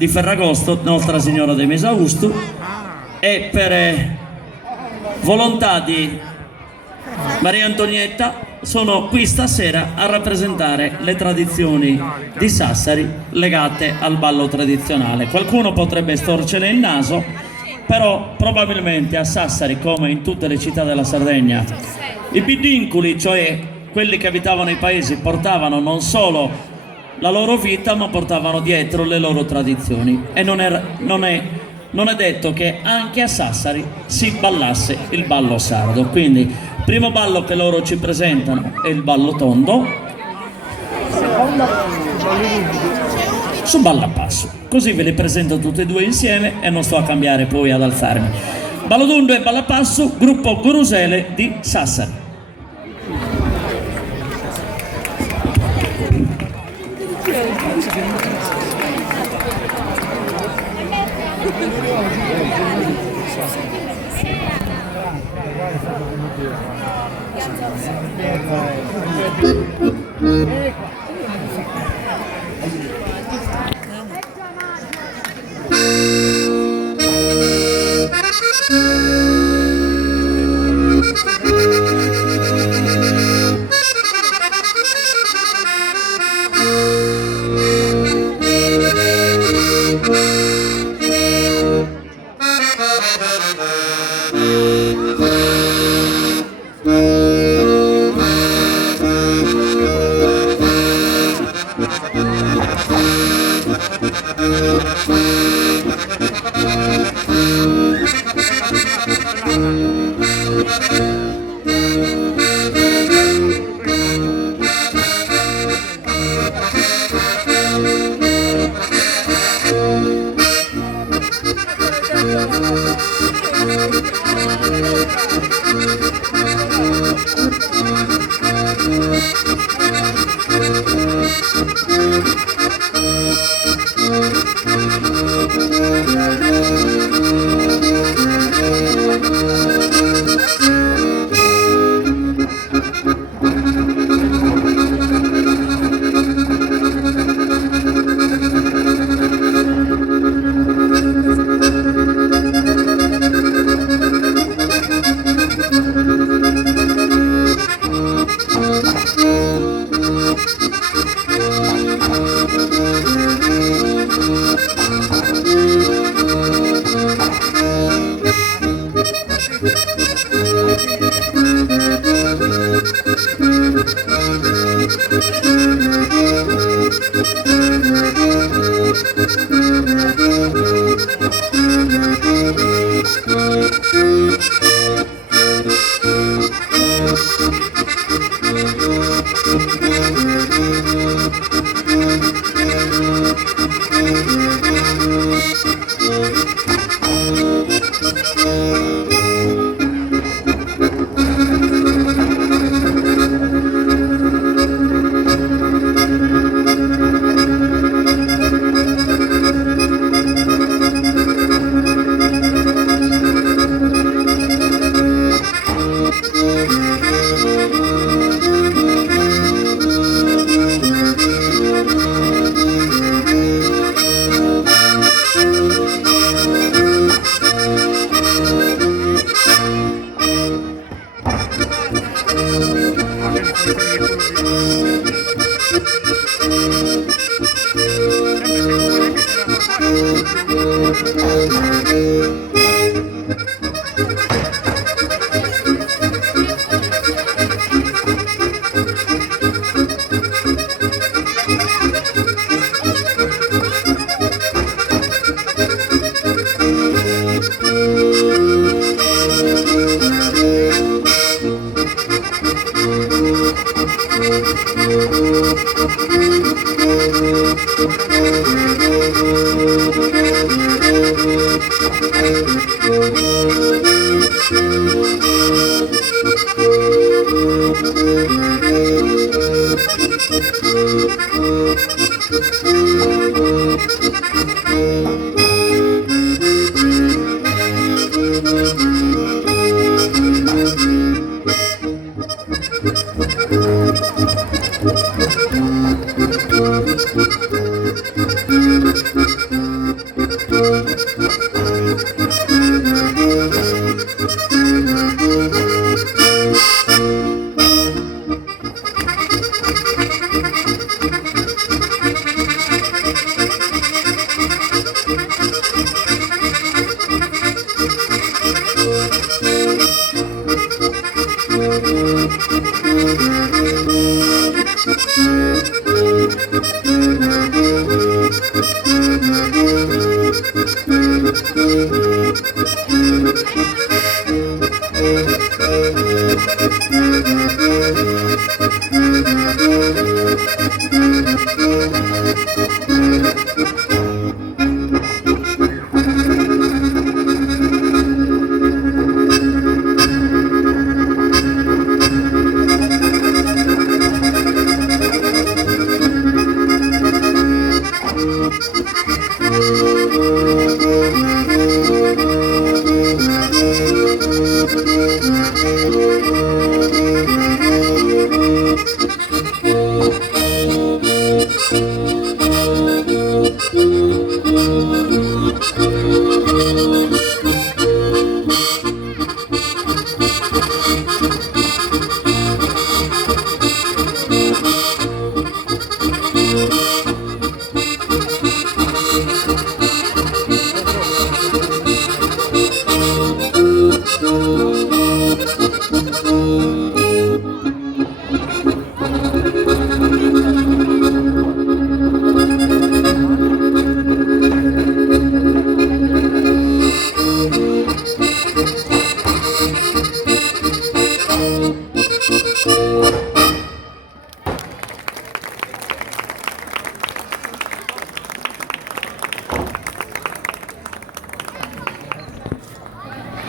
di Ferragosto, Nostra Signora de Mesaustu, e per volontà di Maria Antonietta sono qui stasera a rappresentare le tradizioni di Sassari legate al ballo tradizionale. Qualcuno potrebbe storcere il naso, però probabilmente a Sassari, come in tutte le città della Sardegna, i bidincoli, cioè quelli che abitavano i paesi, portavano non solo la loro vita, ma portavano dietro le loro tradizioni. E non è detto che anche a Sassari si ballasse il ballo sardo. Quindi il primo ballo che loro ci presentano è il ballo tondo su ballapasso. Così ve li presento tutti e due insieme e non sto a cambiare poi ad alzarmi. Ballo tondo e ballapasso, gruppo Gorusele di Sassari. Thank you.